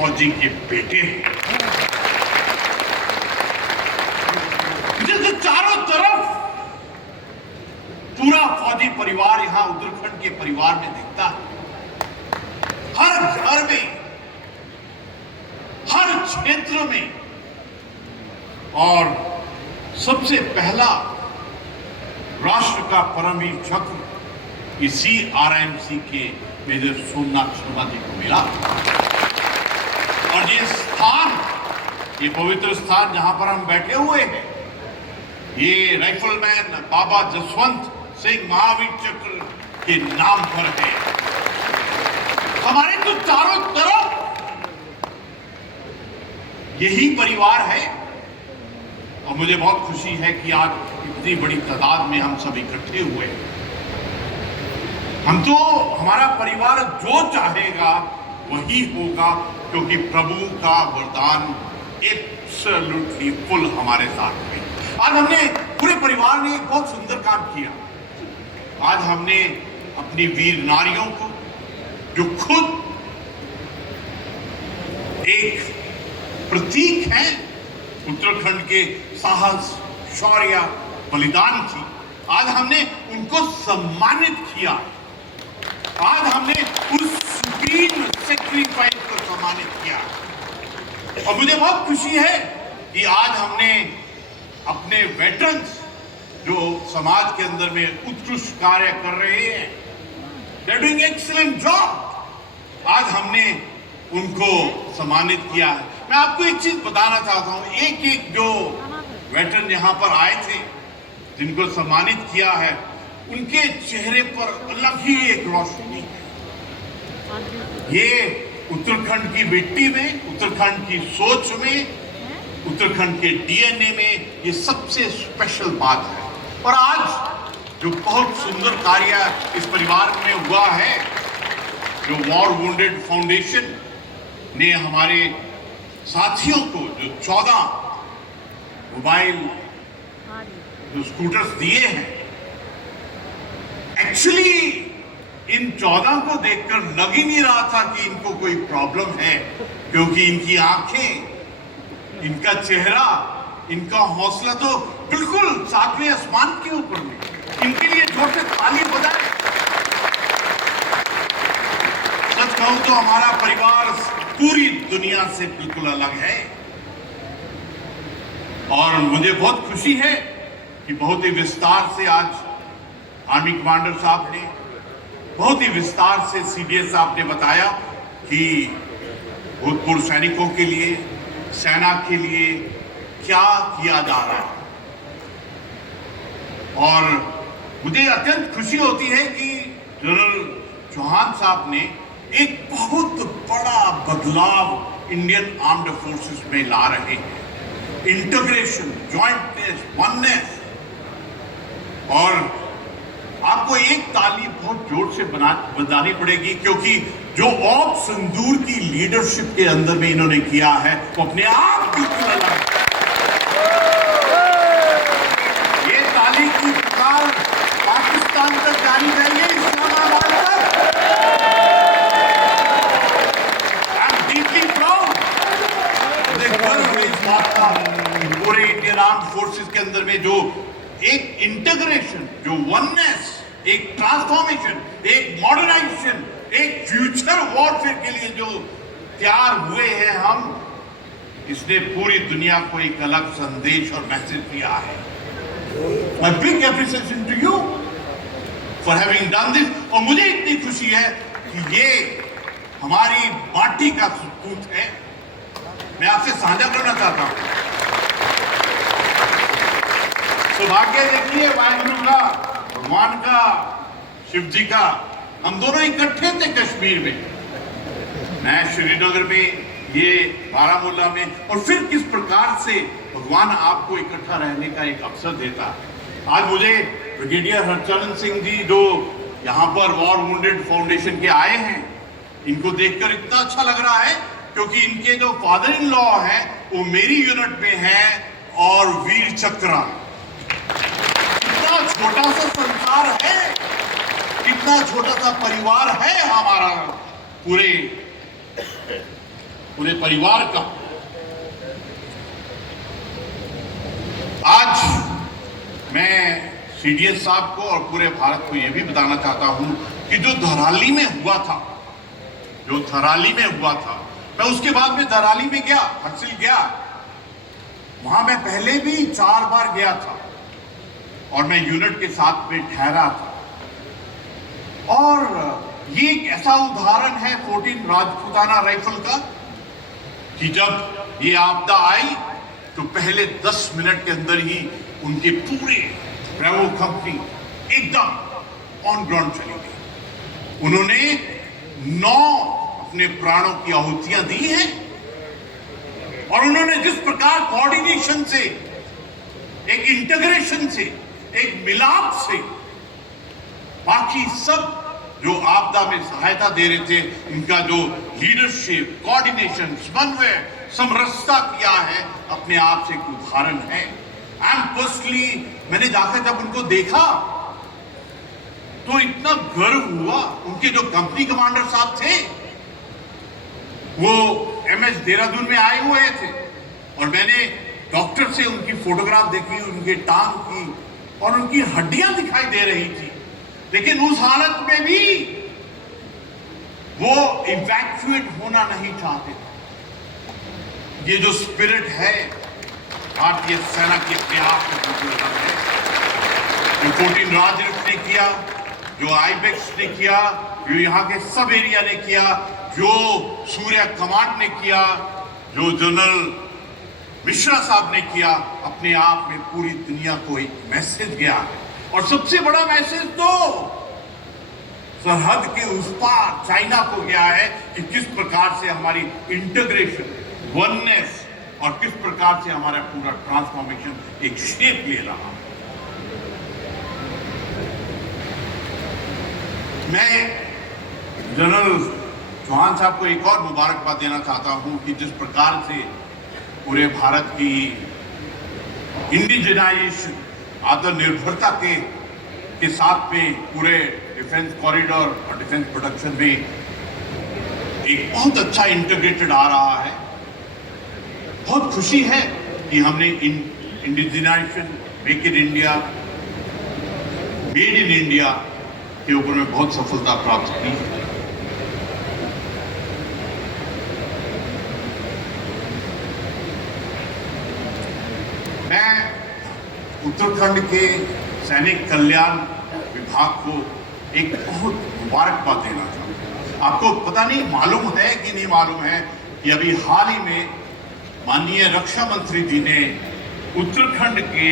फौजी के बेटे हैं। जिसे चारों तरफ पूरा फौजी परिवार यहां उत्तराखंड के परिवार में दिखता है, हर घर में, हर क्षेत्र में। और सबसे पहला राष्ट्र का परमवीर चक्र इसी RIMC के मेजर सोमनाथ शर्मा जी को मिला। और ये स्थान, ये पवित्र स्थान जहां पर हम बैठे हुए हैं, ये राइफलमैन बाबा जसवंत सिंह महावीर चक्र के नाम पर है। हमारे तो चारों तरफ यही परिवार है। और मुझे बहुत खुशी है कि आज इतनी बड़ी तादाद में हम सब इकट्ठे हुए हैं। हम तो, हमारा परिवार जो चाहेगा वही होगा, क्योंकि प्रभु का वरदान एब्सोल्युटली फुल हमारे साथ में। आज हमने, पूरे परिवार ने एक बहुत सुंदर काम किया। आज हमने अपनी वीर नारियों को, जो खुद एक प्रतीक है उत्तराखंड के साहस, शौर्य, बलिदान की, आज हमने उनको सम्मानित किया। आज हमने उस सुप्रीम सेक्रीफाइस को सम्मानित किया। और मुझे बहुत खुशी है कि आज हमने अपने वेटरन्स, जो समाज के अंदर में उत्कृष्ट कार्य कर रहे हैं, they are doing excellent job, आज हमने उनको सम्मानित किया है। मैं आपको एक चीज बताना चाहता हूं, एक एक जो वेटरन यहां पर आए थे, जिनको सम्मानित किया है, उनके चेहरे पर अलग ही एक रोशनी है। ये उत्तराखंड की मिट्टी में, उत्तराखंड की सोच में, उत्तराखंड के DNA में ये सबसे स्पेशल बात है। और आज जो बहुत सुंदर कार्य इस परिवार में हुआ है, जो वॉर वुंडेड फाउंडेशन ने हमारे साथियों को जो 14 मोबाइल जो स्कूटर्स दिए हैं, एक्चुअली इन 14 को देखकर लग ही नहीं रहा था कि इनको कोई प्रॉब्लम है, क्योंकि इनकी आंखें, इनका चेहरा, इनका हौसला तो बिल्कुल सातवें आसमान के ऊपर में। इनके लिए जोर से ताली बजाएं। सच कहूं तो हमारा परिवार पूरी दुनिया से बिल्कुल अलग है। और मुझे बहुत खुशी है कि बहुत ही विस्तार से आज आर्मी कमांडर साहब ने, बहुत ही विस्तार से CDS साहब ने बताया कि भूतपूर्व सैनिकों के लिए, सेना के लिए क्या किया जा रहा है। और मुझे अत्यंत खुशी होती है कि जनरल चौहान साहब ने एक बहुत बड़ा बदलाव इंडियन आर्म्ड फोर्सेस में ला रहे हैं। Integration, jointness, oneness. और आपको एक ताली बहुत जोर से बजानी पड़ेगी, क्योंकि जो ऑप संदूर की लीडरशिप के अंदर में इन्होंने किया है, वो अपने आप बिल्कुल अलग है। ये ताली की पुकार पाकिस्तान तक जारी रहेगी, इस्लामाबाद तक। आई एम डीपली प्राउड, मुझे गर्व है इस बात का, पूरे इंडियन आर्म्ड फोर्सेस के अंदर में जो एक इंटीग्रेशन, जो वननेस, एक ट्रांसफॉर्मेशन, एक मॉडर्नाइजेशन, एक फ्यूचर वॉरफेयर के लिए जो तैयार हुए हैं हम, इसने पूरी दुनिया को एक अलग संदेश और मैसेज दिया है। My big appreciation to you for having done this। और मुझे इतनी खुशी है कि ये हमारी माटी का सपूत है। मैं आपसे साझा करना चाहता हूं। सौभाग्य देखिए वाहिगुरु का, भगवान का, शिव जी का, हम दोनों इकट्ठे थे कश्मीर में, मैं श्रीनगर में, ये बारामूला में। और फिर किस प्रकार से भगवान आपको इकट्ठा रहने का एक अवसर देता है। आज मुझे ब्रिगेडियर हरचरण सिंह जी, जो यहाँ पर वॉर वुंडेड फाउंडेशन के आए हैं, इनको देखकर इतना अच्छा लग रहा है, क्योंकि इनके जो फादर इन लॉ है वो मेरी यूनिट में है, और वीर चक्र। कितना छोटा सा संसार है, कितना छोटा सा परिवार है हमारा पूरे पूरे परिवार का। आज मैं सीडीएस साहब को और पूरे भारत को यह भी बताना चाहता हूं कि जो धराली में हुआ था, मैं उसके बाद में धराली में गया, हर्सिल गया। वहां मैं पहले भी 4 बार गया था और मैं यूनिट के साथ में ठहरा था। और ये एक ऐसा उदाहरण है 14 राजपूताना राइफल का कि जब ये आपदा आई तो पहले 10 मिनट के अंदर ही उनके पूरे ब्रेवो कंपनी एकदम ऑन ग्राउंड चली गई। उन्होंने 9 अपने प्राणों की आहुतियां दी हैं और उन्होंने जिस प्रकार कोऑर्डिनेशन से, एक इंटीग्रेशन से, एक मिलाप से बाकी सब जो आपदा में सहायता दे रहे थे उनका जो लीडरशिप, कोऑर्डिनेशन, समन्वय, समरसता किया है, अपने आप से एक उदाहरण है। पर्सनली मैंने जाकर जब उनको देखा तो इतना गर्व हुआ। उनके जो कंपनी कमांडर साहब थे वो एमएच देहरादून में आए हुए थे और मैंने डॉक्टर से उनकी फोटोग्राफ देखी, उनके टांग की और उनकी हड्डियां दिखाई दे रही थी, लेकिन उस हालत में भी वो इवैक्यूएट होना नहीं चाहते थे। ये जो स्पिरिट है भारतीय सेना के इतिहास में है, जो 14 राजपूत ने किया, जो आईबेक्स ने किया, जो यहाँ के सब एरिया ने किया, जो सूर्य कमांड ने किया, जो जनरल मिश्रा साहब ने किया, अपने आप में पूरी दुनिया को एक मैसेज गया। और सबसे बड़ा मैसेज तो सरहद के उस पार चाइना को गया है कि किस प्रकार से हमारी इंटीग्रेशन, वननेस और किस प्रकार से हमारा पूरा ट्रांसफॉर्मेशन एक शेप ले रहा है। मैं जनरल चौहान साहब को एक और मुबारकबाद देना चाहता हूं कि जिस प्रकार से पूरे भारत की इंडिजिनाइजेशन, आत्मनिर्भरता के साथ में पूरे डिफेंस कॉरिडोर और डिफेंस प्रोडक्शन में एक बहुत अच्छा इंटीग्रेटेड आ रहा है। बहुत खुशी है कि हमने indigenisation, make in India, made in India के ऊपर में बहुत सफलता प्राप्त की। मैं उत्तराखंड के सैनिक कल्याण विभाग को एक बहुत मुबारकबाद देना चाहूँगा। आपको पता नहीं मालूम है कि नहीं मालूम है कि अभी हाल ही में माननीय रक्षा मंत्री जी ने उत्तराखंड के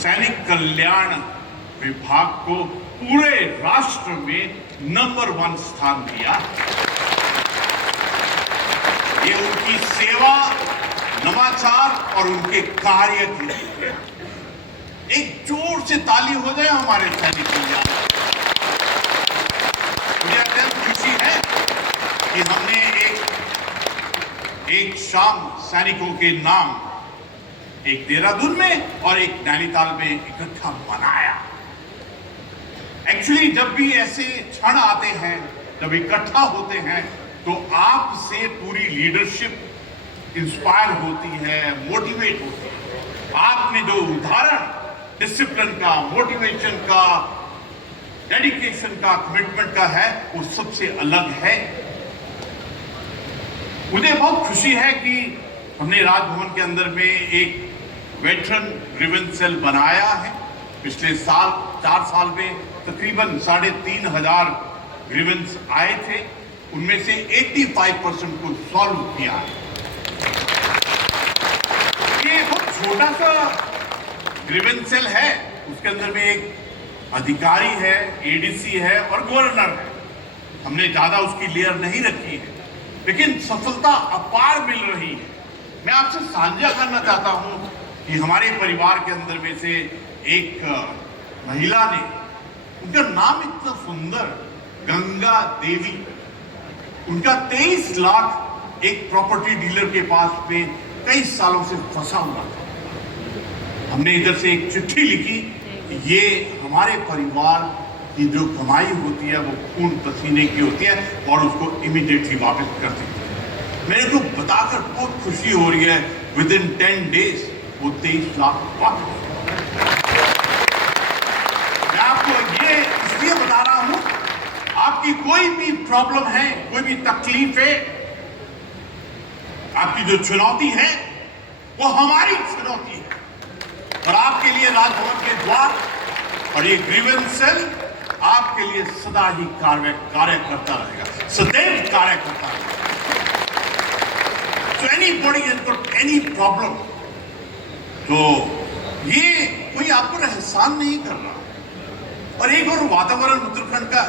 सैनिक कल्याण विभाग को पूरे राष्ट्र में नंबर 1 स्थान दिया। ये उनकी सेवा, नवाचार और उनके कार्य के लिए एक जोर से ताली हो जाए हमारे सैनिक कल्याण। मुझे अत्यंत खुशी है कि हमने एक शाम सैनिकों के नाम एक देहरादून में और एक नैनीताल में इकट्ठा मनाया। एक्चुअली जब भी ऐसे क्षण आते हैं, जब इकट्ठा होते हैं, तो आपसे पूरी लीडरशिप इंस्पायर होती है, मोटिवेट होती है। आपने जो उदाहरण डिसिप्लिन का, मोटिवेशन का, डेडिकेशन का, कमिटमेंट का है, वो सबसे अलग है। मुझे बहुत खुशी है कि हमने राजभवन के अंदर में एक वेटरन ग्रीवेंस सेल बनाया है। पिछले साल 4 साल में तकरीबन 3,500 ग्रीवेंस आए थे, उनमें से 85% को सॉल्व किया है। ये बहुत छोटा सा ग्रीवेंस सेल है, उसके अंदर में एक अधिकारी है, एडीसी है और गवर्नर है। हमने ज्यादा उसकी लेयर नहीं रखी है, लेकिन सफलता अपार मिल रही है। मैं आपसे साझा करना चाहता हूं कि हमारे परिवार के अंदर में से एक महिला ने, उनका नाम इतना सुंदर, गंगा देवी, उनका 23 लाख एक प्रॉपर्टी डीलर के पास में कई सालों से फंसा हुआ था। हमने इधर से एक चिट्ठी लिखी कि ये हमारे परिवार की जो कमाई होती है वो खून पसीने की होती है और उसको इमीडिएटली वापस कर देती है। मेरे को बताकर बहुत खुशी हो रही है, विद इन 10 days वो 23 लाख पार। मैं आपको ये इसलिए बता रहा हूं, आपकी कोई भी प्रॉब्लम है, कोई भी तकलीफ है, आपकी जो चुनौती है वो हमारी चुनौती है, और आपके लिए राजभवन के द्वार और ये ग्रीवेंस सेल आपके लिए सदा ही कार्य करता रहेगा, सदैव कार्य करता रहेगा। So anybody has got any problem, तो ये कोई आपको एहसान नहीं कर रहा। और एक और वातावरण उत्तराखंड का